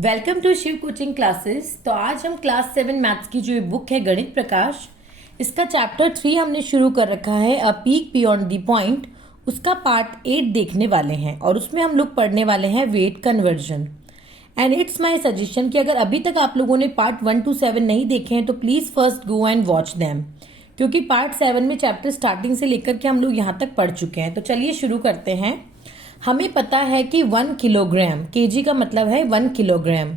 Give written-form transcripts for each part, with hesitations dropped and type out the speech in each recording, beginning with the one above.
Welcome to Shiv coaching classes. तो आज हम क्लास 7 मैथ्स की जो बुक है गणित प्रकाश, इसका चैप्टर 3 हमने शुरू कर रखा है अ पीक बियॉन्ड द पॉइंट। उसका पार्ट 8 देखने वाले हैं और उसमें हम लोग पढ़ने वाले हैं weight conversion. And it's my suggestion कि अगर अभी तक आप लोगों ने पार्ट 1 to 7 नहीं देखे हैं तो please first go and watch them, क्योंकि पार्ट 7 में चैप्टर स्टार्टिंग से लेकर के हम लोग यहाँ तक पढ़ चुके हैं। तो चलिए शुरू करते हैं। हमें पता है कि 1 किलोग्राम, केजी का मतलब है 1 किलोग्राम।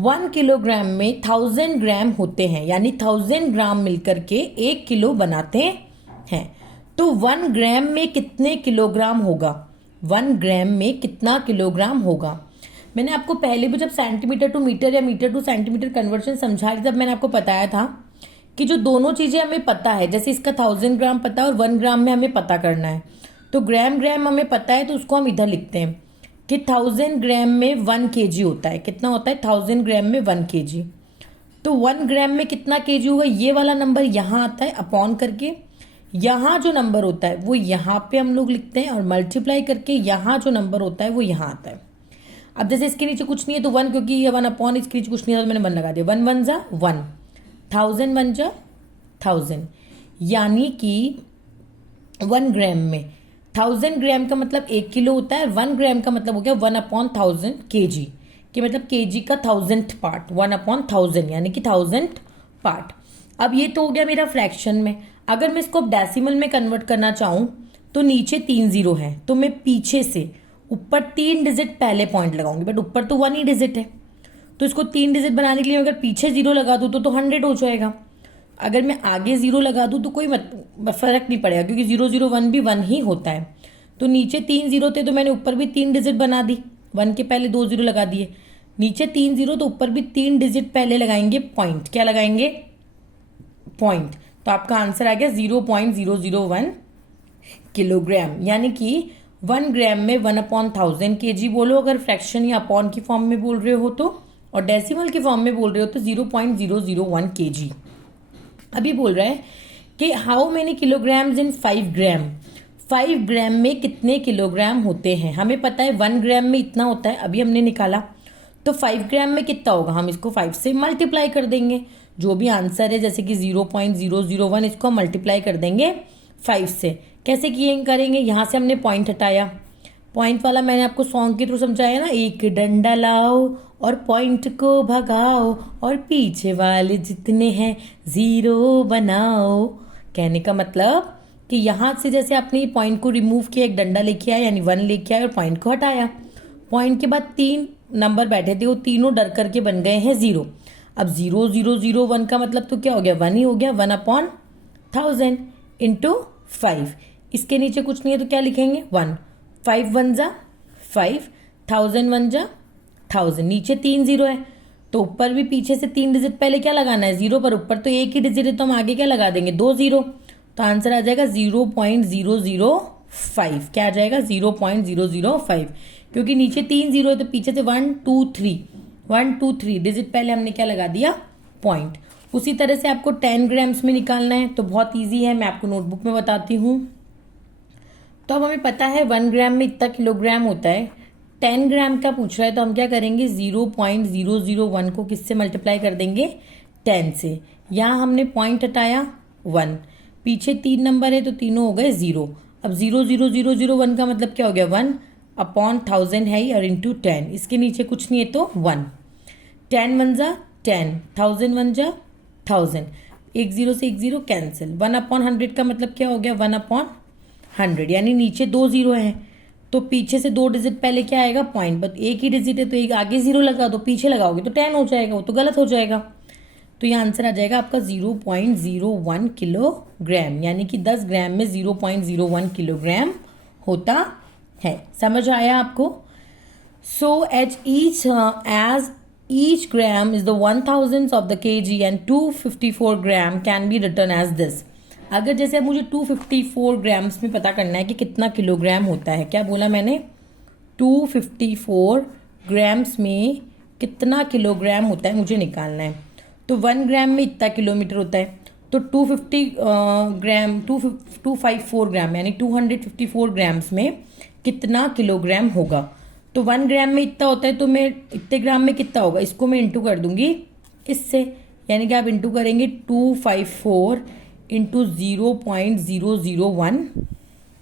1 किलोग्राम में 1000 ग्राम होते हैं, यानी 1000 ग्राम मिलकर के 1 किलो बनाते हैं। तो 1 ग्राम में कितने किलोग्राम होगा? 1 ग्राम में कितना किलोग्राम होगा? मैंने आपको पहले भी जब सेंटीमीटर टू मीटर या मीटर टू सेंटीमीटर कन्वर्जन समझाया तब मैंने आपको बताया था कि जो दोनों चीजें हमें पता है, जैसे इसका 1000 ग्राम पता है और 1 ग्राम में हमें पता करना है, तो ग्राम ग्राम हमें पता है तो उसको हम इधर लिखते हैं कि 1000 ग्राम में 1 केजी होता है। कितना होता है? 1000 ग्राम में 1 केजी। तो 1 ग्राम में कितना केजी होगा? ये वाला नंबर यहाँ आता है अपॉन करके, यहाँ जो नंबर होता है वो यहाँ पे हम लोग लिखते हैं और मल्टीप्लाई करके यहाँ जो नंबर होता है वो यहाँ आता है। अब जैसे इसके नीचे कुछ नहीं है तो 1, क्योंकि ये 1 अपॉन इसके नीचे कुछ नहीं है तो मैंने 1 लगा दिया। 1 1 जा 1, 1000 1 जा 1000, यानी कि 1 ग्राम में 1000 ग्राम का मतलब 1 किलो होता है। 1 ग्राम का मतलब हो गया 1/1000 केजी, कि मतलब केजी का 1000th पार्ट, 1/1000 यानी कि 1000th पार्ट। अब ये तो हो गया मेरा फ्रैक्शन में। अगर मैं इसको डेसिमल में कन्वर्ट करना चाहूँ तो नीचे 3 जीरो है, तो मैं पीछे से ऊपर 3 डिजिट पहले पॉइंट लगाऊंगी, बट ऊपर तो 1 ही डिजिट है, तो इसको 3 डिजिट बनाने के लिए अगर पीछे जीरो लगा दूँ तो 100 हो जाएगा। अगर मैं आगे जीरो लगा दूं तो कोई फर्क नहीं पड़ेगा, क्योंकि 001 भी 1 ही होता है। तो नीचे 3 जीरो थे तो मैंने ऊपर भी 3 डिजिट बना दी, 1 के पहले 2 जीरो लगा दिए। नीचे 3 जीरो तो ऊपर भी 3 डिजिट पहले लगाएंगे पॉइंट। क्या लगाएंगे? पॉइंट। तो आपका आंसर आ गया 0.001 किलोग्राम, यानी कि 1 ग्राम में 1/1000 केजी बोलो अगर फ्रैक्शन या अपॉन की फॉर्म में बोल रहे हो तो, और डेसिमल की फॉर्म में बोल रहे हो तो 0.001 केजी। अभी बोल रहा है कि हाउ मेनी किलोग्राम्स इन 5 ग्राम। 5 ग्राम में कितने किलोग्राम होते हैं? हमें पता है 1 ग्राम में इतना होता है, अभी हमने निकाला। तो 5 ग्राम में कितना होगा? हम इसको 5 से मल्टीप्लाई कर देंगे। जो भी आंसर है, जैसे कि 0.001, इसको हम मल्टीप्लाई कर देंगे 5 से। कैसे किए करेंगे? यहाँ से हमने पॉइंट हटाया, पॉइंट वाला मैंने आपको सॉन्ग के थ्रू समझाया ना, एक डंडा लाओ और पॉइंट को भगाओ और पीछे वाले जितने हैं जीरो बनाओ। कहने का मतलब कि यहाँ से जैसे आपने पॉइंट को रिमूव किया, एक डंडा लेके आया यानी 1 लेके आया और पॉइंट को हटाया। पॉइंट के बाद 3 नंबर बैठे थे, वो तीनों डर करके बन गए हैं 0। अब 0001 का मतलब तो क्या हो गया? 1 ही हो गया। 1/1000 इंटू 5। इसके नीचे कुछ नहीं है तो क्या लिखेंगे? 1। 5 1 जा 5, 1000 1 जा 1000। नीचे 3 जीरो है तो ऊपर भी पीछे से 3 डिजिट पहले क्या लगाना है? 0, पर ऊपर तो एक ही डिजिट है तो हम आगे क्या लगा देंगे? 2 जीरो। तो आंसर आ जाएगा 0.005। क्या आ जाएगा? 0.005, क्योंकि नीचे 3 जीरो है तो पीछे से 1 2 3 1 2 3 डिजिट पहले हमने क्या लगा दिया? पॉइंट। उसी तरह से आपको 10 ग्राम्स में निकालना है तो बहुत ईजी है, मैं आपको नोटबुक में बताती हूँ। तो अब हमें पता है 1 ग्राम में इतना किलोग्राम होता है। 10 ग्राम का पूछ रहा है तो हम क्या करेंगे? 0.001 को किससे मल्टीप्लाई कर देंगे? 10 से। यहाँ हमने पॉइंट हटाया 1, पीछे 3 नंबर है तो तीनों हो गए 0। अब 0.00001 का मतलब क्या हो गया? 1/1000 है और इंटू 10। इसके नीचे कुछ नहीं है तो 1। 10 1 जा 10, 1000 1 जा 1000, एक जीरो से एक जीरो कैंसिल। 1/100 का मतलब क्या हो गया? 1/100, यानी नीचे 2 जीरो हैं तो पीछे से 2 डिजिट पहले क्या आएगा? पॉइंट। बट एक ही डिजिट है तो एक आगे जीरो लगा दो, पीछे लगाओगे तो 10 हो जाएगा, वो तो गलत हो जाएगा। तो ये आंसर आ जाएगा आपका 0.01 किलोग्राम, यानी कि 10 ग्राम में 0.01 किलोग्राम होता है। समझ आया आपको? सो as each gram is the 1/1000th of the kg and 254 gram can be written as this। अगर जैसे अब मुझे 254 ग्राम्स में पता करना है कि कितना किलोग्राम होता है, क्या बोला मैंने? 254 ग्राम्स में कितना किलोग्राम होता है मुझे निकालना है। तो 1 ग्राम में इतना किलोमीटर होता है, तो 254 ग्राम यानी 254 ग्राम्स में कितना किलोग्राम होगा? तो 1 ग्राम में इतना होता है, तो मैं इतने ग्राम में कितना होगा, इसको मैं इंटू कर दूंगी इससे, यानी कि आप इंटू करेंगे 254 इंटू 0.001।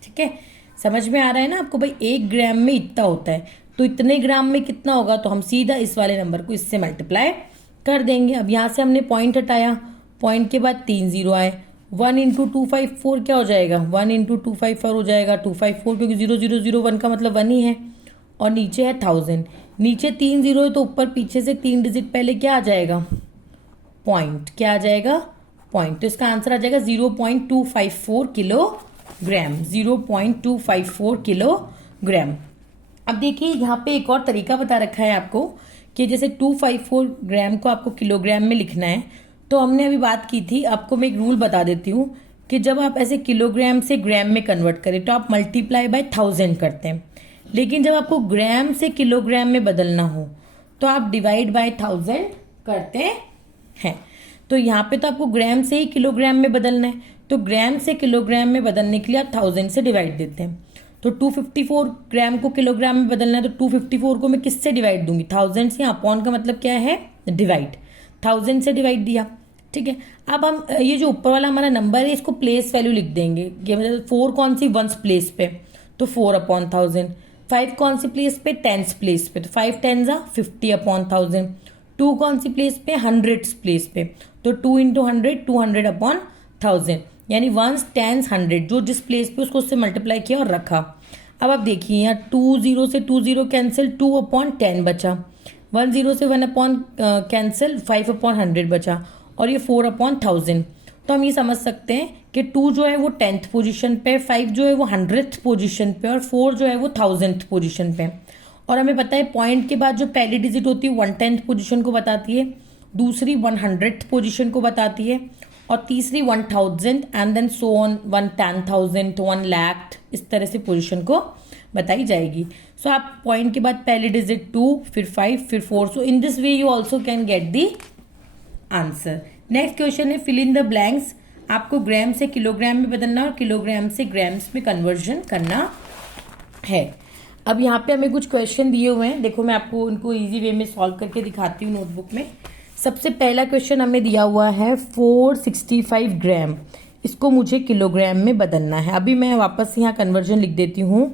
ठीक है, समझ में आ रहा है ना आपको भाई, 1 ग्राम में इतना होता है, तो इतने ग्राम में कितना होगा, तो हम सीधा इस वाले नंबर को इससे मल्टीप्लाई कर देंगे। अब यहाँ से हमने पॉइंट हटाया, पॉइंट के बाद 3 जीरो आए, 1 इंटू 254 क्या हो जाएगा, 1 इंटू 254 हो जाएगा 254, क्योंकि 0001 का मतलब 1 ही है, और नीचे है 1000, नीचे 3 जीरो है तो ऊपर पीछे से 3 डिजिट पहले क्या आ जाएगा, पॉइंट, क्या आ जाएगा, पॉइंट। तो इसका आंसर आ जाएगा 0.254 किलोग्राम, 0.254 किलोग्राम। अब देखिए यहाँ पे एक और तरीका बता रखा है आपको कि जैसे 254 ग्राम को आपको किलोग्राम में लिखना है, तो हमने अभी बात की थी, आपको मैं एक रूल बता देती हूँ कि जब आप ऐसे किलोग्राम से ग्राम में कन्वर्ट करें तो आप मल्टीप्लाई बाय 1000 करते हैं, लेकिन जब आपको ग्राम से किलोग्राम में बदलना हो तो आप डिवाइड बाय 1000 करते हैं। तो यहाँ पे तो आपको ग्राम से ही किलोग्राम में बदलना है, तो ग्राम से किलोग्राम में बदलने के लिए आप 1000 से डिवाइड देते हैं। तो 254 ग्राम को किलोग्राम में बदलना है, तो 254 को मैं किससे डिवाइड दूंगी, 1000 से। अपॉन का मतलब क्या है, डिवाइड, 1000 से डिवाइड दिया। ठीक है, अब हम ये जो ऊपर वाला हमारा नंबर है इसको प्लेस वैल्यू लिख देंगे, ये मतलब 4 कौन सी, वंस प्लेस पे, तो 4/1000, 5 कौन सी प्लेस पे, टेंस प्लेस पे, तो 5 टेंस 50/1000, 2 कौन सी प्लेस पे, 100 प्लेस पे, तो 2 इंटू 100, 200/1000, यानी वंस टेंस 100, जो जिस प्लेस पे उसको उससे मल्टीप्लाई किया और रखा। अब आप देखिए यहाँ 2 0 से 2 0 कैंसिल, 2/10 बचा, 1 0 से 1 कैंसिल, 5/100 बचा, और ये 4/1000। तो हम ये समझ सकते हैं कि 2 जो है वो 10th पोजीशन पे, 5 जो है वो 100th पोजीशन पे, और 4 जो है वो 1000th पोजीशन पे। और हमें पता है पॉइंट के बाद जो पहली डिजिट होती है 110th पोजीशन को बताती है, दूसरी 100th पोजीशन को बताती है, और तीसरी 1000 एंड देन सो ऑन 110,000 तो 1 लाख, इस तरह से पोजीशन को बताई जाएगी। सो आप पॉइंट के बाद पहली डिजिट 2, फिर 5, फिर 4, so in this way you also can get the answer. Next question है फिल इन द ब्लैंक्स। आपको ग्राम से किलोग्राम में बदलना और किलोग्राम से ग्राम्स में कन्वर्जन करना है। अब यहाँ पे हमें कुछ क्वेश्चन दिए हुए हैं, देखो मैं आपको उनको इजी वे में सॉल्व करके दिखाती हूँ नोटबुक में। सबसे पहला क्वेश्चन हमें दिया हुआ है 465 ग्राम, इसको मुझे किलोग्राम में बदलना है। अभी मैं वापस यहाँ कन्वर्जन लिख देती हूँ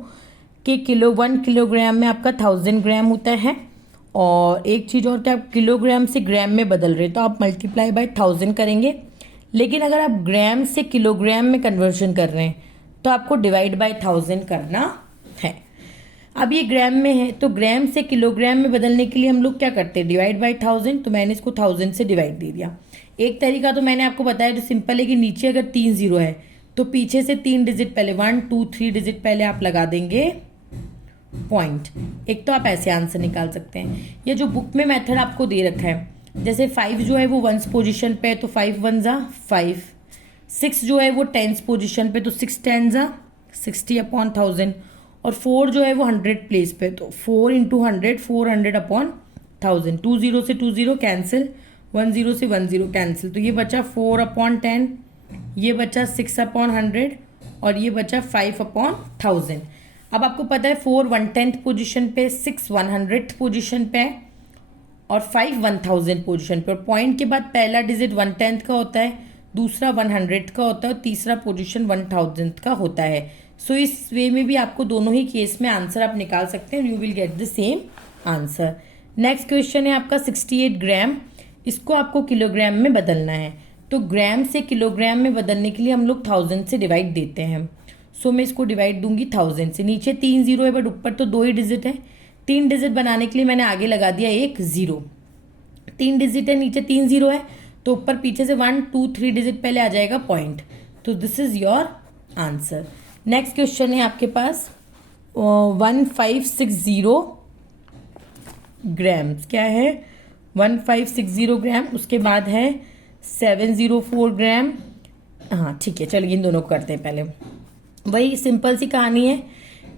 कि 1 किलोग्राम में आपका 1000 ग्राम होता है, और एक चीज़ और कि आप किलोग्राम से ग्राम में बदल रहे हैं तो आप मल्टीप्लाई बाय 1000 करेंगे, लेकिन अगर आप ग्राम से किलोग्राम में कन्वर्जन कर रहे हैं तो आपको डिवाइड बाय 1000 करना है। अब ये ग्राम में है तो ग्राम से किलोग्राम में बदलने के लिए हम लोग क्या करते हैं, डिवाइड बाय 1000, तो मैंने इसको 1000 से डिवाइड दे दिया। एक तरीका तो मैंने आपको बताया जो सिंपल है कि नीचे अगर 3 जीरो है तो पीछे से 3 डिजिट पहले 1 2 3 डिजिट पहले आप लगा देंगे पॉइंट। एक तो आप ऐसे आंसर निकाल सकते हैं, या जो बुक में मेथड आपको दे रखा है, जैसे 5 जो है वो 1s पोजीशन पे है तो 5 1 5, 6 जो है वो 10s पोजीशन पे तो 6 10 60/1000, और 4 जो है वो 100 प्लेस पे तो 4 इंटू 100 400/1000, 2 0 से 2 0 कैंसिल, 1 0 से 1 0 कैंसिल, तो ये बचा 4/10, ये बचा 6/100, और ये बचा 5/1000। अब आपको पता है 4 1/10 पोजीशन पे, 6 100th पोजीशन पे और 5 1000 पोजीशन पे, और पॉइंट के बाद पहला डिजिट 1/10 का होता है, दूसरा 100 का होता है और तीसरा पोजीशन 1000 का होता है। सो इस वे में भी आपको दोनों ही केस में आंसर आप निकाल सकते हैं, you will get the same answer. Next question है आपका 68 ग्राम, इसको आपको किलोग्राम में बदलना है। तो ग्राम से किलोग्राम में बदलने के लिए हम लोग 1000 से डिवाइड देते हैं। सो मैं इसको डिवाइड दूंगी 1000 से। नीचे 3 जीरो है बट ऊपर तो 2 ही डिजिट है, 3 डिजिट बनाने के लिए मैंने आगे लगा दिया एक जीरो। 3 डिजिट है, नीचे 3 जीरो है तो ऊपर पीछे से 1 2 3 डिजिट पहले आ जाएगा पॉइंट, तो this is your answer. Next question है आपके पास 1560 ग्राम, क्या है 1560 ग्राम, उसके बाद है 704 ग्राम। हाँ ठीक है, चलिए इन दोनों को करते हैं। पहले वही सिंपल सी कहानी है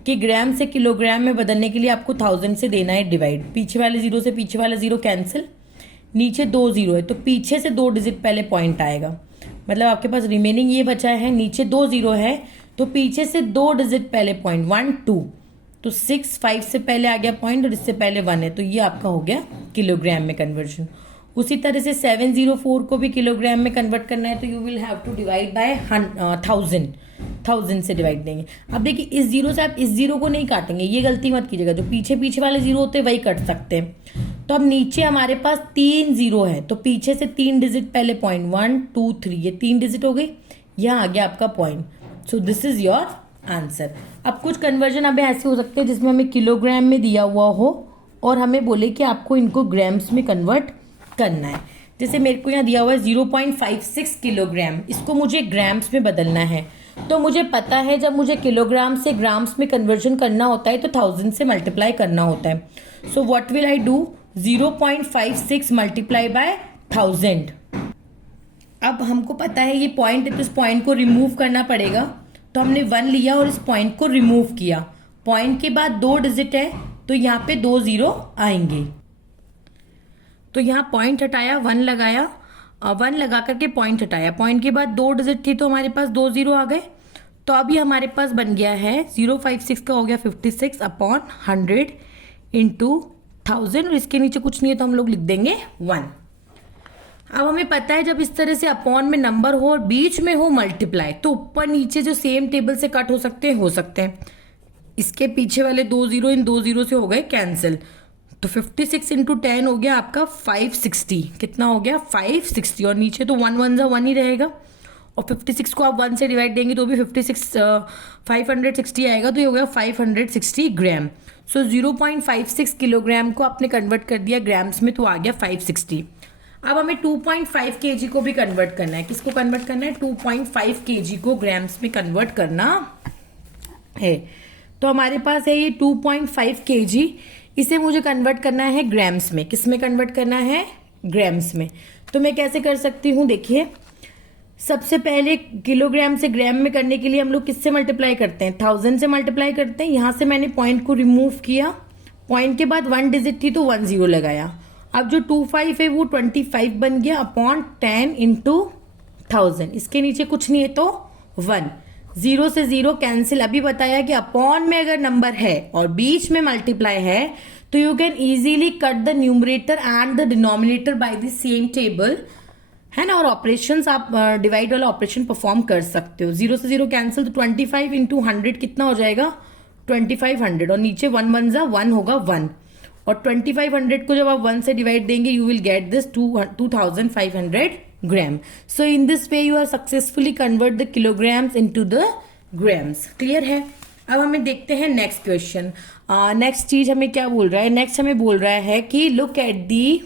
कि ग्राम से किलोग्राम में बदलने के लिए आपको 1000 से देना है डिवाइड, पीछे वाले जीरो से पीछे वाला जीरो कैंसिल, नीचे 2 जीरो है तो पीछे से 2 डिजिट पहले पॉइंट आएगा, मतलब आपके पास रिमेनिंग ये बचा है, नीचे 2 जीरो है तो पीछे से 2 डिजिट पहले पॉइंट 1 2, तो 6 5 से पहले आ गया पॉइंट और इससे पहले 1 है, तो ये आपका हो गया किलोग्राम में कन्वर्जन। उसी तरह से 704 को भी किलोग्राम में कन्वर्ट करना है, तो you will have to divide by 1000 से डिवाइड देंगे। अब देखिए इस जीरो से आप इस जीरो को नहीं काटेंगे, ये गलती मत कीजिएगा, जो पीछे पीछे वाले जीरो होते हैं वही कट सकते हैं। तो अब नीचे हमारे पास 3 जीरो है, तो पीछे से 3 डिजिट पहले पॉइंट 1 2 3, ये 3 डिजिट हो गई, यहाँ आ गया आपका point. So this is your answer. अब कुछ कन्वर्जन अब ऐसे हो सकते हैं जिसमें हमें किलोग्राम में दिया हुआ हो और हमें बोले कि आपको इनको ग्राम्स में कन्वर्ट करना है। जैसे मेरे को यहाँ दिया हुआ है 0.56 किलोग्राम, इसको मुझे ग्राम्स में बदलना है। तो मुझे पता है जब मुझे किलोग्राम से ग्राम्स में कन्वर्जन करना होता है तो 1000 से मल्टीप्लाई करना होता है। So what will I do, 0.56 multiply by 1000। अब हमको पता है ये पॉइंट है तो इस पॉइंट को रिमूव करना पड़ेगा, तो हमने 1 लिया और इस पॉइंट को रिमूव किया। पॉइंट के बाद 2 डिजिट है तो यहाँ पे 2 जीरो आएंगे, तो यहाँ पॉइंट हटाया, 1 लगाया, 1 लगा करके पॉइंट हटाया, पॉइंट के बाद 2 डिजिट थी तो हमारे पास 2 जीरो आ गए। तो अभी हमारे पास बन गया है 056 का हो गया 56 अपॉन 100 इंटू 1000 और इसके नीचे कुछ नहीं है तो हम लोग लिख देंगे 1। अब हमें पता है जब इस तरह से अपॉन में नंबर हो और बीच में हो मल्टीप्लाई, तो ऊपर नीचे जो सेम टेबल से कट हो सकते हैं। इसके पीछे वाले 2 जीरो इन 2 जीरो से हो गए कैंसिल, तो 56 इंटू 10 हो गया आपका 560। कितना हो गया 560, और नीचे तो 1 1 जा 1 ही रहेगा, और 56 को आप 1 से डिवाइड देंगे तो भी 560 आएगा, तो ये हो गया 560 ग्राम। सो 0.56 किलोग्राम को आपने कन्वर्ट कर दिया ग्राम्स में, तो आ गया 560। अब हमें 2.5 kg को भी कन्वर्ट करना है। किसको कन्वर्ट करना है, 2.5 kg को ग्राम्स में कन्वर्ट करना है। तो हमारे पास है ये 2.5 kg, इसे मुझे कन्वर्ट करना है ग्राम्स में। किस में कन्वर्ट करना है, ग्राम्स में। तो मैं कैसे कर सकती हूँ, देखिए सबसे पहले किलोग्राम से ग्राम में करने के लिए हम लोग किससे मल्टीप्लाई करते हैं, 1000 से मल्टीप्लाई करते हैं। यहां से मैंने पॉइंट को रिमूव किया, पॉइंट के बाद 1 डिजिट थी तो 1 जीरो लगाया। अब जो 25 है वो 25 बन गया अपॉन 10 इंटू 1000, इसके नीचे कुछ नहीं है तो 1, जीरो से जीरो कैंसिल। अभी बताया कि अपॉन में अगर नंबर है और बीच में मल्टीप्लाई है तो you can easily cut the numerator and the denominator by the same table, है ना। और ऑपरेशंस आप डिवाइड वाला ऑपरेशन परफॉर्म कर सकते हो। जीरो से जीरो कैंसिल, तो 25 इंटू 100 कितना हो जाएगा 2500, और नीचे 1 1 जा 1 होगा 1, और 2500 को जब आप 1 से डिवाइड देंगे you will get this 2500 gram. So in this way you are successfully convert the kilograms into the grams. Clear है। अब हमें देखते हैं नेक्स्ट क्वेश्चन। नेक्स्ट चीज हमें क्या बोल रहा है, नेक्स्ट हमें बोल रहा है कि लुक एट दी,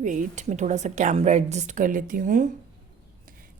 वेट मैं थोड़ा सा कैमरा एडजस्ट कर लेती हूँ।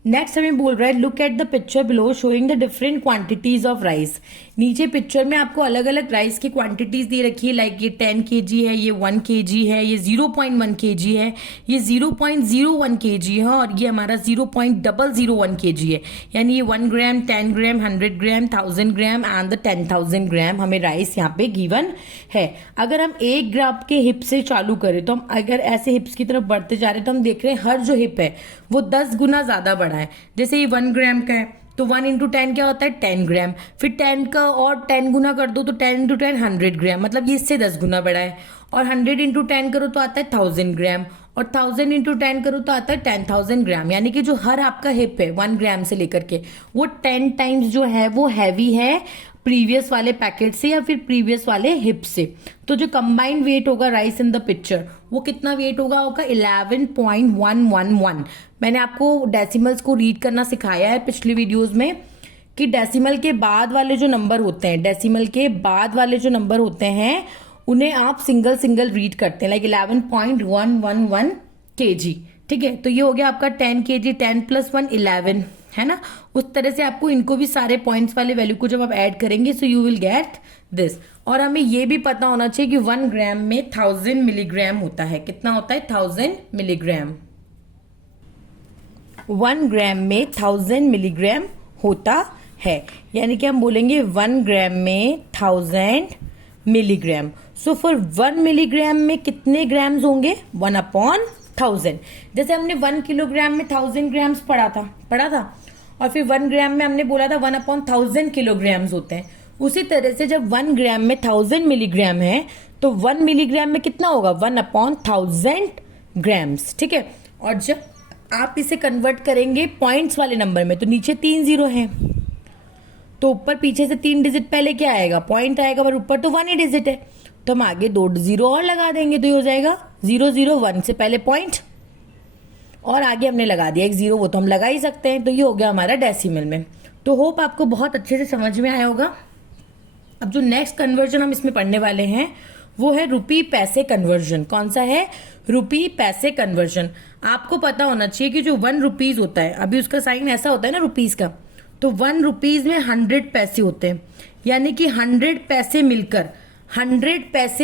नेक्स्ट हमें बोल रहा है look at the picture below showing the different quantities of rice. नीचे पिक्चर में आपको अलग अलग राइस की क्वांटिटीज दे रखी है, लाइक ये 10 kg है, ये 1 kg है, ये 0.1 kg है, ये 0.01 kg है, और ये हमारा 0.001 kg है। यानी ये 1 ग्राम, 10 ग्राम, 100 ग्राम, 1000 ग्राम एंड द 10,000 ग्राम हमें राइस यहाँ पे गिवन है। अगर हम एक ग्राफ के हिप से चालू करें तो हम अगर ऐसे हिप्स की तरफ बढ़ते जा रहे हैं तो हम देख रहे हैं हर जो हिप है वो 10 गुना ज्यादा बड़ा है। जैसे ये 1 ग्राम का है तो 1 इंटू 10 क्या होता है 10 ग्राम, फिर 10 का और 10 गुना कर दो तो 10 इंटू 10 100 ग्राम, मतलब ये इससे 10 गुना बड़ा है। और 100 इंटू 10 करो तो आता है 1000 ग्राम, और 1000 इंटू 10 करो तो आता है 10,000 ग्राम। यानी कि जो हर आपका हिप है 1 ग्राम से लेकर के वो 10 टाइम्स जो है वो हैवी है प्रीवियस वाले पैकेट से या फिर प्रीवियस वाले हिप से। तो जो कंबाइंड वेट होगा राइस इन द पिक्चर वो कितना वेट होगा 11.111। मैंने आपको डेसिमल्स को रीड करना सिखाया है पिछले वीडियोस में कि डेसिमल के बाद वाले जो नंबर होते हैं, डेसिमल के बाद वाले जो नंबर होते हैं उन्हें आप सिंगल सिंगल रीड करते हैं, लाइक 11.111 kg। ठीक है, तो ये हो गया आपका 10 kg, 10 + 1 11, है ना। उस तरह से आपको इनको भी सारे पॉइंट्स वाले वैल्यू को जब आप ऐड करेंगे so you will get this. और हमें ये भी पता होना चाहिए कि 1 ग्राम में 1000 मिलीग्राम होता है। कितना होता है 1000 मिलीग्राम। 1 ग्राम में 1000 मिलीग्राम होता है, यानी कि हम बोलेंगे 1 ग्राम में 1000 मिलीग्राम। सो फॉर 1 मिलीग्राम में कितने ग्राम्स होंगे 1/1000। जैसे हमने 1 किलोग्राम में 1000 ग्राम्स पढ़ा था, और फिर 1 ग्राम में हमने बोला था 1/1000 किलोग्राम्स होते हैं। उसी तरह से जब 1 ग्राम में 1000 मिलीग्राम है तो 1 मिलीग्राम में कितना होगा, 1/1000 ग्राम्स, ठीक है। और जब आप इसे कन्वर्ट करेंगे पॉइंट्स वाले नंबर में तो नीचे 3 जीरो है, तो ऊपर पीछे से 3 डिजिट पहले क्या आएगा, पॉइंट आएगा, पर ऊपर तो 1 ही डिजिट है, तो हम आगे 2 जीरो और लगा देंगे, तो ये हो जाएगा 001 से पहले पॉइंट और आगे हमने लगा दिया 1 जीरो, वो तो हम लगा ही सकते हैं। तो ये हो गया हमारा डेसिमल में। तो होप आपको बहुत अच्छे से समझ में आया होगा। अब जो नेक्स्ट कन्वर्जन हम इसमें पढ़ने वाले हैं वो है रुपी पैसे कन्वर्जन। कौन सा है, रुपी पैसे कन्वर्जन। आपको पता होना चाहिए कि जो 1 रुपीज होता है, अभी उसका साइन ऐसा होता है ना रुपीज का, तो 1 रुपीज में 100 पैसे होते हैं, यानी कि 100 पैसे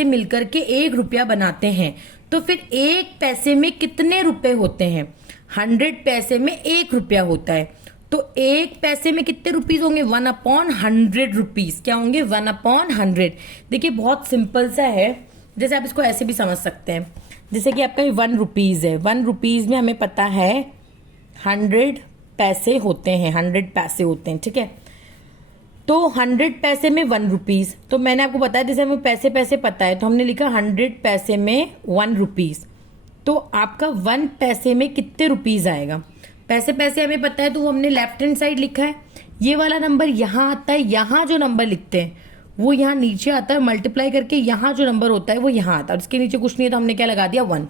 मिलकर के 1 रुपया बनाते हैं। तो फिर 1 पैसे में कितने रुपए होते हैं, 100 पैसे में 1 रुपया होता है, तो 1 पैसे में कितने रुपीज होंगे, 1/100 रुपीज। क्या होंगे, 1/100। देखिए बहुत सिंपल सा है, जैसे आप इसको ऐसे भी समझ सकते हैं, जैसे कि आपका 1 रुपीज है, 1 रुपीज में हमें पता है 100 पैसे होते हैं, 100 पैसे होते हैं, ठीक है। तो 100 पैसे में 1 रुपीज, तो मैंने आपको बताया जैसे हमें पैसे पैसे पता है तो हमने लिखा 100 पैसे में 1 रुपीज। तो आपका 1 पैसे में कितने रुपीज आएगा, पैसे पैसे हमें पता है तो वो हमने लेफ्ट हैंड साइड लिखा है, ये वाला नंबर यहाँ आता है, यहाँ जो नंबर लिखते हैं वो यहाँ नीचे आता है, मल्टीप्लाई करके यहाँ जो नंबर होता है वो यहाँ आता है, और इसके नीचे कुछ नहीं है तो हमने क्या लगा दिया 1।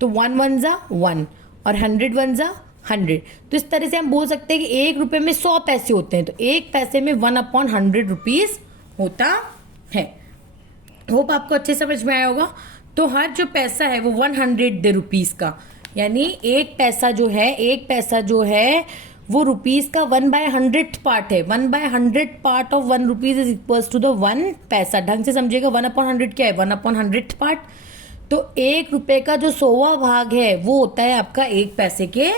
तो 1 1 जा 1 और 100 1 जा 100। तो इस तरह से हम बोल सकते हैं कि 1 रुपए में 100 पैसे होते हैं, तो 1 पैसे में 1/100 रुपीज होता है। होप आपको अच्छे समझ में आया होगा। तो हर जो पैसा है वो 100 रुपीज का, यानी 1 पैसा जो है वो रुपीज का 1/100 पार्ट है। 1/100 part of 1 rupees is equals to the 1 paisa. ढंग से समझिएगा, 1/100 क्या है, 1/100 पार्ट। तो 1 रुपए का जो 100वां भाग है वो होता है आपका 1 पैसे के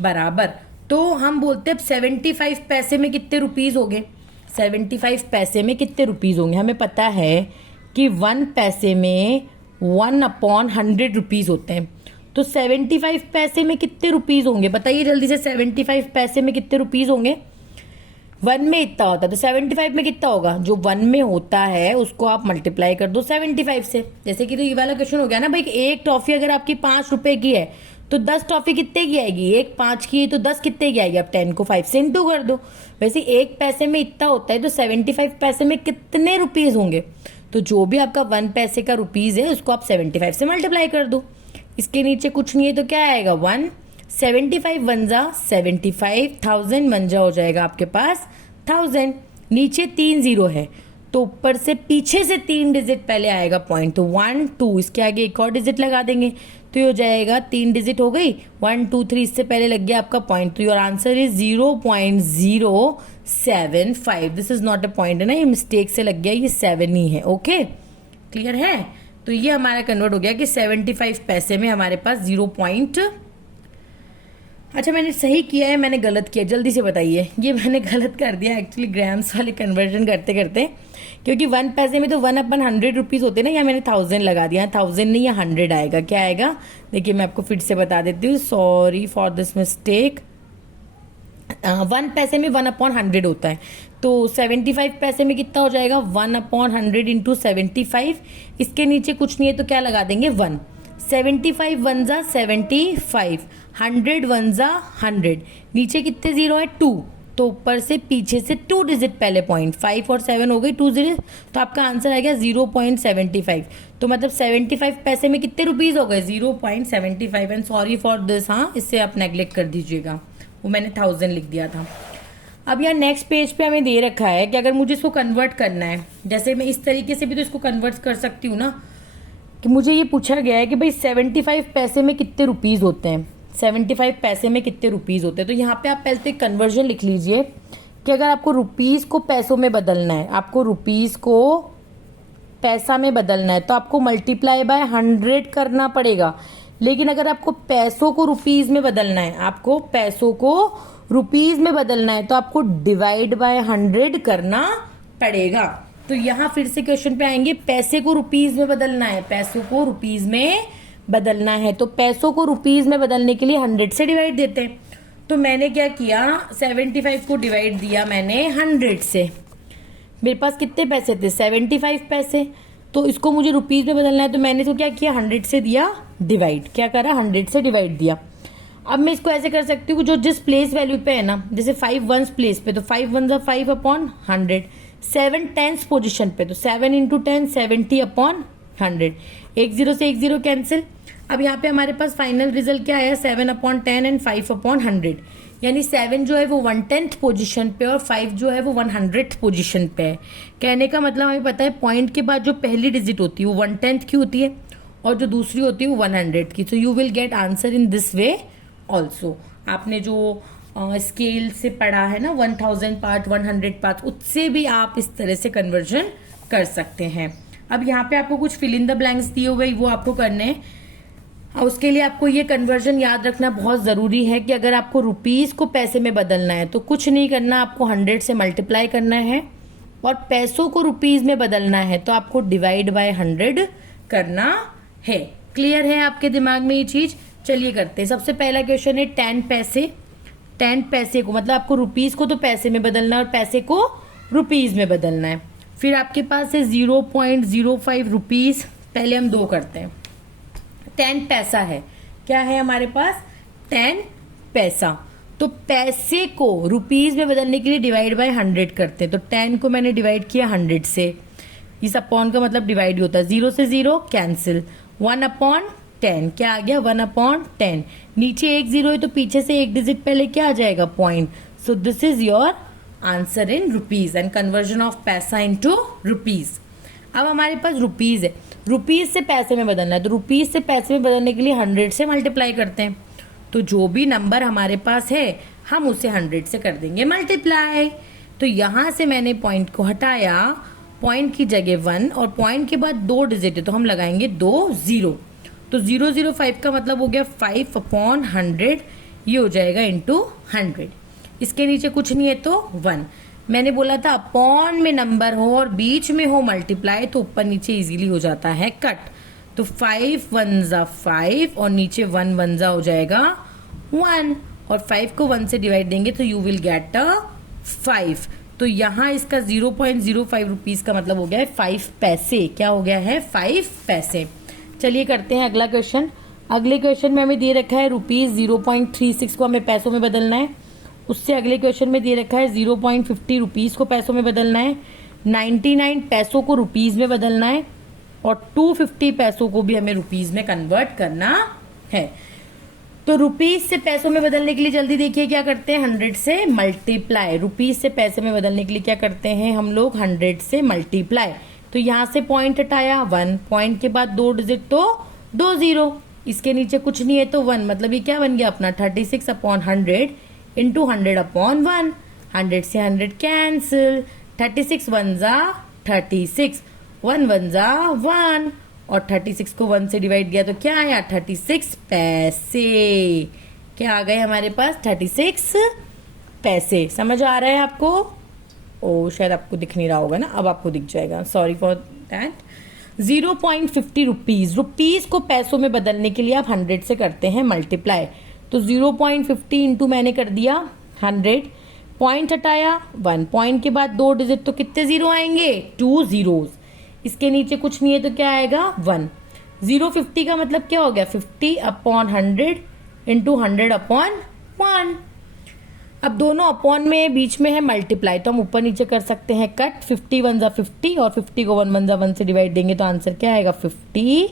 बराबर। तो हम बोलते हैं 75 पैसे में कितने रुपीज होंगे, 75 पैसे में कितने रुपीज होंगे, हमें पता है कि 1 पैसे में 1/100 रुपीज होते हैं। तो 75 पैसे में कितने रुपीज होंगे, बताइए जल्दी से, 75 पैसे में कितने रुपीज होंगे, 1 में इतना होता है तो 75 में कितना होगा, जो 1 में होता है उसको आप मल्टीप्लाई कर दो 75 से। जैसे कि तो ये वाला क्वेश्चन हो गया ना भाई, एक टॉफी अगर आपकी 5 रुपए की है तो 10 टॉफी कितने की आएगी, 1 5 की है तो 10 कितने की आएगी, आप 10 को 5 से इंटू कर दो। वैसे 1 पैसे में इतना होता है तो 75 पैसे में कितने रुपीज होंगे, तो जो भी आपका 1 पैसे का रुपीज है उसको आप 75 से मल्टीप्लाई कर दो। इसके नीचे कुछ नहीं है तो क्या आएगा 1, 75 1 जा 75, 1000 1 जा हो जाएगा आपके पास 1000। नीचे 3 जीरो है तो ऊपर से पीछे से 3 डिजिट पहले आएगा पॉइंट, तो 1 2, इसके आगे एक और डिजिट लगा देंगे तो ये हो जाएगा 3 डिजिट हो गई, 1 2 3 इससे पहले लग गया आपका पॉइंट। तो your answer is 0.075। This is not a point है ना, ये मिस्टेक से लग गया, ये 7 ही है। ओके क्लियर है। तो ये हमारा कन्वर्ट हो गया कि 75 पैसे में हमारे पास 0 पॉइंट। अच्छा मैंने सही किया है, मैंने गलत किया, जल्दी से बताइए। ये मैंने गलत कर दिया एक्चुअली ग्राम्स वाले कन्वर्जन करते करते, क्योंकि 1 पैसे में तो 1/100 रुपीज होते हैं ना, या मैंने 1000 लगा दिया, 1000 नहीं या 100 आएगा। क्या आएगा देखिए मैं आपको फिर से बता देती हूँ, सॉरी फॉर दिस मिस्टेक। 1 पैसे में 1/100 होता है, तो 75 पैसे में कितना हो जाएगा 1/100 इंटू 75। इसके नीचे कुछ नहीं है तो क्या लगा देंगे 1। 75 1 जा 75, 100 1 जा 100, नीचे कितने जीरो है 2, तो ऊपर से पीछे से 2 डिजिट पहले पॉइंट, 5 और 7 हो गई 2 जीरो, तो आपका आंसर आ गया 0.75। तो मतलब 75 पैसे में कितने रुपीज हो गए 0.75। एंड सॉरी फॉर दिस, हाँ इससे आप नेग्लेक्ट कर दीजिएगा, वो मैंने 1000 लिख दिया था। अब यार नेक्स्ट पेज पे हमें दे रखा है कि अगर मुझे इसको कन्वर्ट करना है, जैसे मैं इस तरीके से भी तो इसको कन्वर्ट कर सकती हूँ ना, कि मुझे ये पूछा गया है कि भाई 75 पैसे में कितने रुपीज होते हैं, 75 पैसे में कितने रुपीज होते हैं। तो यहाँ पे आप पहले तो एक कन्वर्जन लिख लीजिए कि अगर आपको रुपीज को पैसों में बदलना है, आपको रुपीज को पैसा में बदलना है तो आपको मल्टीप्लाई बाय 100 करना पड़ेगा। लेकिन अगर आपको पैसों को रुपीज में बदलना है, आपको पैसों को रुपीज में बदलना है तो आपको डिवाइड बाय 100 करना पड़ेगा। तो यहाँ फिर से क्वेश्चन पे आएंगे, पैसे को रुपीज में बदलना है, पैसों को रुपीज में बदलना है, तो पैसों को रुपीज में बदलने के लिए 100 से डिवाइड देते हैं। तो मैंने क्या किया, 75 को डिवाइड दिया मैंने 100 से, मेरे पास कितने पैसे थे, 75 पैसे। तो इसको मुझे रुपीज़ में बदलना है, तो मैंने इसको क्या किया, 100 से दिया डिवाइड। क्या करा, 100 से डिवाइड दिया। अब मैं इसको ऐसे कर सकती हूँ, जो जिस प्लेस वैल्यू पे है ना, जैसे 5 वंस प्लेस पे, तो 5 वन 5 अपॉन 100। 7 टेंस पोजिशन पे, तो 7 इंटू 10 70 अपॉन 100। एक जीरो से एक जीरो कैंसिल। अब यहाँ पे हमारे पास फाइनल रिजल्ट क्या आया, 7 अपॉन 10 एंड 5 अपॉन 100। यानी 7 जो है वो 1/10 पोजीशन पे और 5 जो है वो 100th पोजीशन पे है। कहने का मतलब हमें पता है पॉइंट के बाद जो पहली डिजिट होती है वो 1/10 की होती है और जो दूसरी होती है वो 100 की। So you will get answer in this way also. आपने जो स्केल से पढ़ा है ना, 1000 पार्ट, 100 पार्ट, उससे भी आप इस तरह से कन्वर्जन कर सकते हैं। अब यहाँ पे आपको कुछ फिल इन द ब्लैंक्स दिए हुए, वो आपको करने हैं। और उसके लिए आपको ये कन्वर्जन याद रखना बहुत ज़रूरी है कि अगर आपको रुपीज़ को पैसे में बदलना है तो कुछ नहीं करना, आपको 100 से मल्टीप्लाई करना है, और पैसों को रुपीज़ में बदलना है तो आपको डिवाइड बाय 100 करना है। क्लियर है आपके दिमाग में ये चीज़? चलिए करते हैं। सबसे पहला क्वेश्चन है 10 पैसे। 10 पैसे को मतलब आपको रुपीज़ को तो पैसे में बदलना है और पैसे को रुपीज़ में बदलना है। फिर आपके पास है 0.05 रुपीज़। पहले हम दो करते हैं। 10 पैसा है, क्या है हमारे पास, 10 पैसा। तो पैसे को रुपीज में बदलने के लिए डिवाइड बाय 100 करते हैं। तो 10 को मैंने डिवाइड किया 100 से। इस अपॉन का मतलब डिवाइड ही होता है। 0 से 0 कैंसिल। 1 अपॉन 10 क्या आ गया, 1 अपॉन 10। नीचे एक जीरो है तो पीछे से एक डिजिट पहले क्या आ जाएगा, point. So this is your answer in rupees and conversion of पैसा इनटू रुपीज। अब हमारे पास रुपीज है, रुपीज से पैसे में बदलना है, तो रुपीज से पैसे में बदलने के लिए 100 से मल्टीप्लाई करते हैं। तो जो भी नंबर हमारे पास है हम उसे 100 से कर देंगे मल्टीप्लाई। तो यहां से मैंने पॉइंट को हटाया, पॉइंट की जगह 1 और पॉइंट के बाद 2 डिजिट है तो हम लगाएंगे 2 जीरो। तो 005 का मतलब हो गया 5 अपॉन 100, ये हो जाएगा इंटू 100। इसके नीचे कुछ नहीं है तो 1। मैंने बोला था अपॉन में नंबर हो और बीच में हो मल्टीप्लाई तो ऊपर नीचे इजीली हो जाता है कट। तो 5 1 जा 5 और नीचे 1 1 जा हो जाएगा 1 और 5 को 1 से डिवाइड देंगे तो यू विल गेट 5। तो यहाँ इसका 0.05 रुपीज का मतलब हो गया है 5 पैसे। क्या हो गया है, 5 पैसे। चलिए करते हैं अगला क्वेश्चन। अगले क्वेश्चन में हमें दे रखा है रुपीज 0.36 को हमें पैसों में बदलना है। उससे अगले क्वेश्चन में दे रखा है 0.50 रुपीज को पैसों में बदलना है, 99 पैसों को रुपीज में बदलना है और 250 पैसों को भी हमें रुपीज में कन्वर्ट करना है। तो रुपीज से पैसों में बदलने के लिए जल्दी देखिए क्या करते हैं, 100 से मल्टीप्लाई। रुपीज से पैसे में बदलने के लिए क्या करते हैं हम लोग, 100 से मल्टीप्लाई। तो यहां से पॉइंट हटाया 1, पॉइंट के बाद 2 डिजिट तो 2 जीरो, इसके नीचे कुछ नहीं है तो 1, मतलब ये क्या बन गया अपना 36 अपॉन 100 इंटू 100 अपॉन 1। 100 से 100 कैंसिल। 36 1 जा 36, 1 1 जा 1 और 36 को 1 से डिवाइड किया तो क्या आया, 36 पैसे। क्या आ गए हमारे पास, 36 पैसे। समझ आ रहा है आपको? ओ शायद आपको दिख नहीं रहा होगा ना, अब आपको दिख जाएगा, sorry for that. 0.50 rupees, rupees को पैसों में बदलने के लिए आप 100 से करते हैं मल्टीप्लाई। तो 0.50 इंटू मैंने कर दिया 100, पॉइंट हटाया 1, पॉइंट के बाद 2 डिजिट तो कितने जीरो आएंगे, 2 जीरोज। इसके नीचे कुछ नहीं है तो क्या आएगा 1। 050 का मतलब क्या हो गया, 50 अपॉन 100 इंटू 100 अपॉन 1। अब दोनों अपॉन में बीच में है मल्टीप्लाई तो हम ऊपर नीचे कर सकते हैं कट। 50 1 जा 50 और 50 को 1 1 जा 1 से डिवाइड देंगे तो आंसर क्या आएगा, 50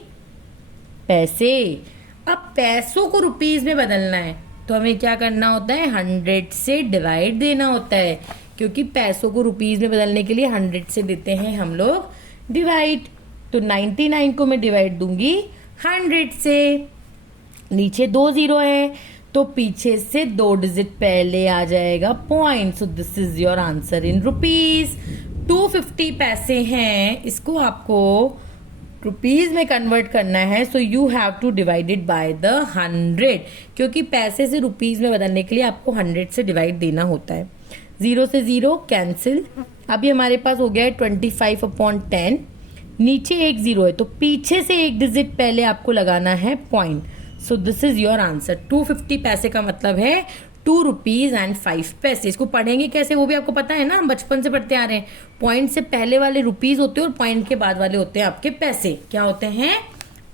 पैसे। अब पैसों को रुपीज में बदलना है तो हमें क्या करना होता है, 100 से डिवाइड देना होता है, क्योंकि पैसों को रुपीज में बदलने के लिए 100 से देते हैं हम लोग डिवाइड। तो 99 को मैं डिवाइड दूंगी 100 से। नीचे 2 जीरो है तो पीछे से 2 डिजिट पहले आ जाएगा point. So this is your answer in rupees. 250 पैसे हैं, इसको आपको रुपीज में कन्वर्ट करना है। So you have to divide it by the 100, क्योंकि पैसे से रुपीज में बदलने के लिए आपको 100 से डिवाइड देना होता है। 0 से 0 कैंसिल। अभी हमारे पास हो गया है 25 अपॉन 10, नीचे एक जीरो है तो पीछे से एक डिजिट पहले आपको लगाना है point. So this is your answer. 250 पैसे का मतलब है ₹2.05। इसको पढ़ेंगे कैसे वो भी आपको पता है ना, हम बचपन से पढ़ते आ रहे हैं। पॉइंट से पहले वाले रुपीज होते हैं और पॉइंट के बाद वाले होते हैं आपके पैसे। क्या होते हैं?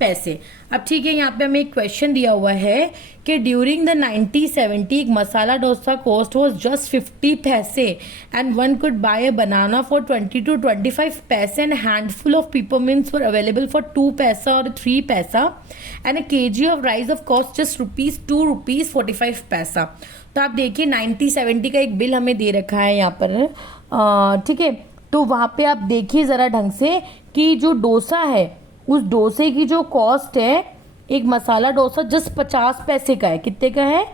पैसे। अब ठीक है, यहाँ पे हमें एक क्वेश्चन दिया हुआ है कि ड्यूरिंग द 1970 एक masala dosa cost was just 50 paise and one could buy a banana for 20 to 25 paise and handful of peppermints were available for 2 paisa और 3 paisa and a KG of rice of cost just ₹2.45 paisa. तो आप देखिए 1970 का एक बिल हमें दे रखा है यहाँ पर, ठीक है। तो वहाँ पे आप देखिए ज़रा ढंग से कि जो डोसा है उस डोसे की जो कॉस्ट है, एक मसाला डोसा जस्ट 50 पैसे का है। कितने का है?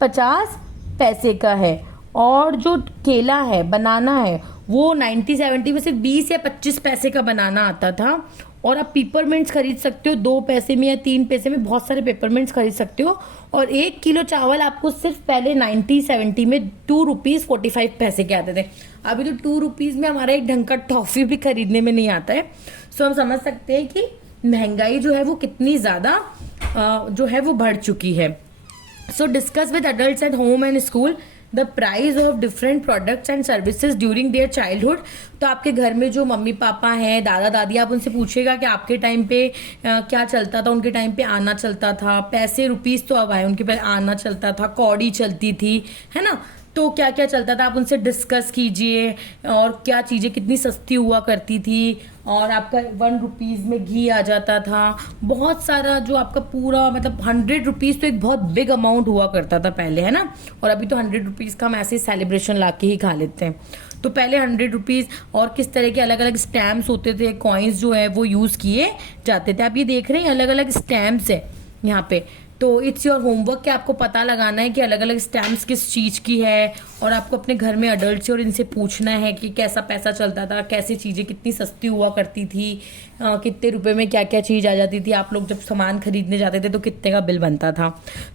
50 पैसे का है। और जो केला है, बनाना है, वो 1970 में सिर्फ 20 या 25 पैसे का बनाना आता था। और आप पेपरमिंट्स खरीद सकते हो 2 पैसे में या 3 पैसे में, बहुत सारे पेपरमिंट्स खरीद सकते हो। और 1 किलो चावल आपको सिर्फ पहले 1970 में ₹2.45 के आते थे। अभी तो ₹2 में हमारा एक ढंग का टॉफी भी खरीदने में नहीं आता है। सो हम समझ सकते हैं कि महंगाई जो है वो कितनी ज़्यादा जो है वो बढ़ चुकी है। सो discuss with adults at home and school the price of different products and services during their childhood. तो आपके घर में जो मम्मी पापा हैं, दादा दादी, आप उनसे पूछेगा कि आपके टाइम पे क्या चलता था। उनके टाइम पे आना चलता था, पैसे रुपीस तो अब आए, उनके पहले आना चलता था, कौड़ी चलती थी, है ना। तो क्या क्या चलता था आप उनसे डिस्कस कीजिए, और क्या चीज़ें कितनी सस्ती हुआ करती थी, और आपका ₹1 में घी आ जाता था। बहुत सारा जो आपका पूरा मतलब ₹100 तो एक बहुत बिग अमाउंट हुआ करता था पहले, है ना। और अभी तो ₹100 का हम ऐसे सेलिब्रेशन ला के ही खा लेते हैं। तो पहले ₹100 और किस तरह के अलग अलग स्टैम्प्स होते थे, कॉइन्स जो है वो यूज़ किए जाते थे। आप ये देख रहे हैं अलग अलग स्टैम्प्स है यहाँ पे। तो इट्स योर होमवर्क कि आपको पता लगाना है कि अलग अलग स्टैम्प्स किस चीज़ की है, और आपको अपने घर में अडल्ट से और इनसे पूछना है कि कैसा पैसा चलता था, कैसी चीज़ें कितनी सस्ती हुआ करती थी, कितने रुपए में क्या क्या चीज़ आ जाती थी। आप लोग जब सामान खरीदने जाते थे तो कितने का बिल बनता था।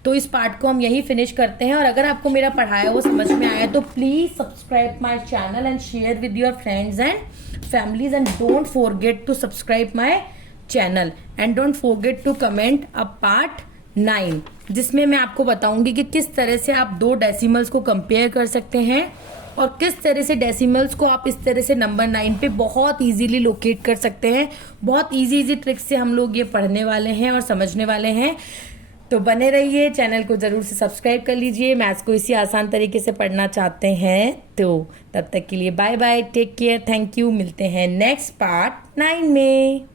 तो इस पार्ट को हम यही फिनिश करते हैं। और अगर आपको मेरा पढ़ाया वो समझ में आया तो please subscribe my channel and share with your friends and families, and don't forget to subscribe my channel, and don't forget to comment a part 9, जिसमें मैं आपको बताऊंगी कि किस तरह से आप 2 डेसिमल्स को कंपेयर कर सकते हैं, और किस तरह से डेसिमल्स को आप इस तरह से नंबर 9 पे बहुत इजीली लोकेट कर सकते हैं। बहुत इजी ट्रिक्स से हम लोग ये पढ़ने वाले हैं और समझने वाले हैं। तो बने रहिए, चैनल को जरूर से सब्सक्राइब कर लीजिए। मैथ्स को इसी आसान तरीके से पढ़ना चाहते हैं तो तब तक के लिए bye bye, take care, thank you. मिलते हैं नेक्स्ट पार्ट 9 में।